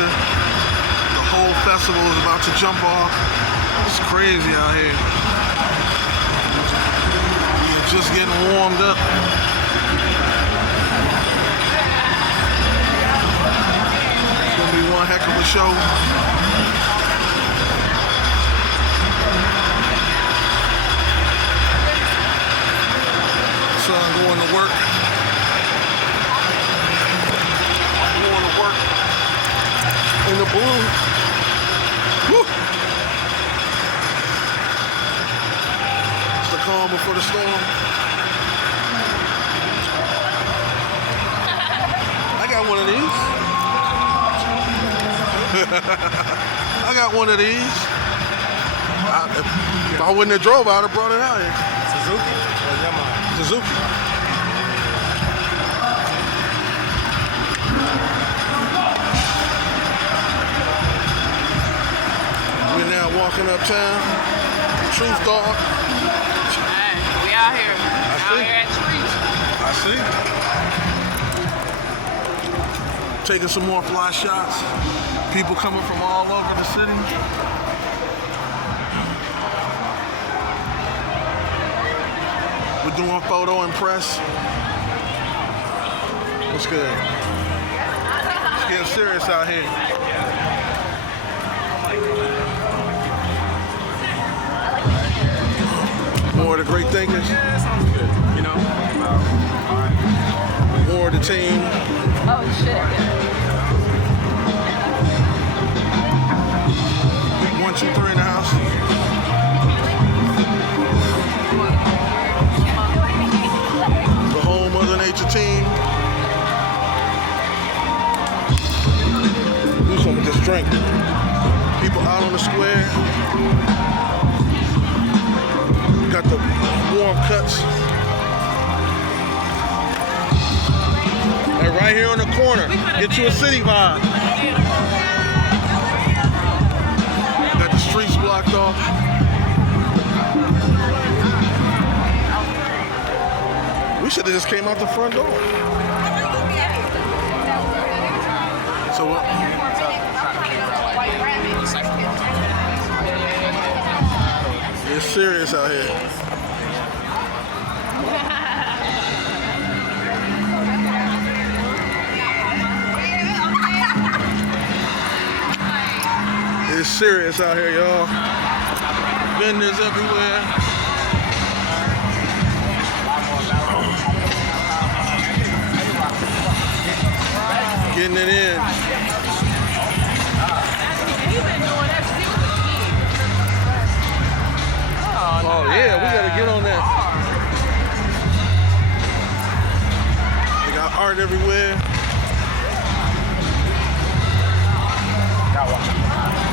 to. The whole festival is about to jump off. It's crazy out here. We're just getting warmed up. It's gonna be one heck of a show. Son going to work. Going to work in the blue. Woo. It's the calm before the storm. I got one of these. I got one of these. If I wouldn't have drove, I would have brought it out here. Suzuki or Yamaha? Suzuki. We're now walking uptown. Truth Dog. Hey, we out here. Out here at Trees. I see. Taking some more fly shots. People coming from all over the city. We're doing photo and press. What's good? It's getting serious out here. More of the great thinkers. Yeah, that sounds good. You know? More of the team. Oh, shit. 1, 2, 3 in the house. The whole Mother Nature team. Do something with this drink. People out on the square. Got the warm cuts. And right here on the corner, get you a city vibe. Got the streets blocked off. We should have just came out the front door. So what? It's serious out here. It's serious out here, y'all. Vendors everywhere. Getting it in. Oh yeah, we gotta get on that. They got art everywhere.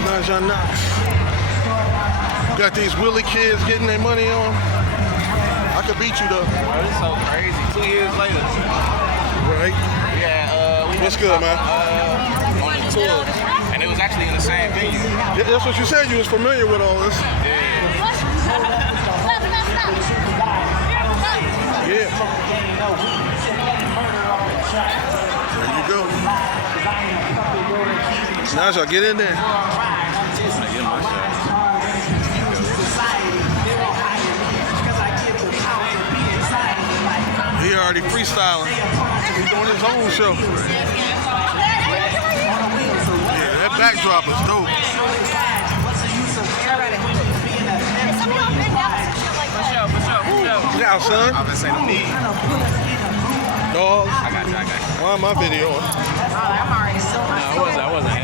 Naja Knox. Got these Willie kids getting their money on. I could beat you though. Oh, this is so crazy. 2 years later. Right? Yeah, we What's good, man? On the tour. And it was actually in the same venue. Yeah, that's what you said. You was familiar with all this. Yeah. There you go. Naja, get in there. He already freestyling. He's doing his own show. Yeah, that backdrop is dope. For sure. Yeah, son. I'm gonna say the need. Dog. I got you. Why am I videoing? I'm already so No, I wasn't.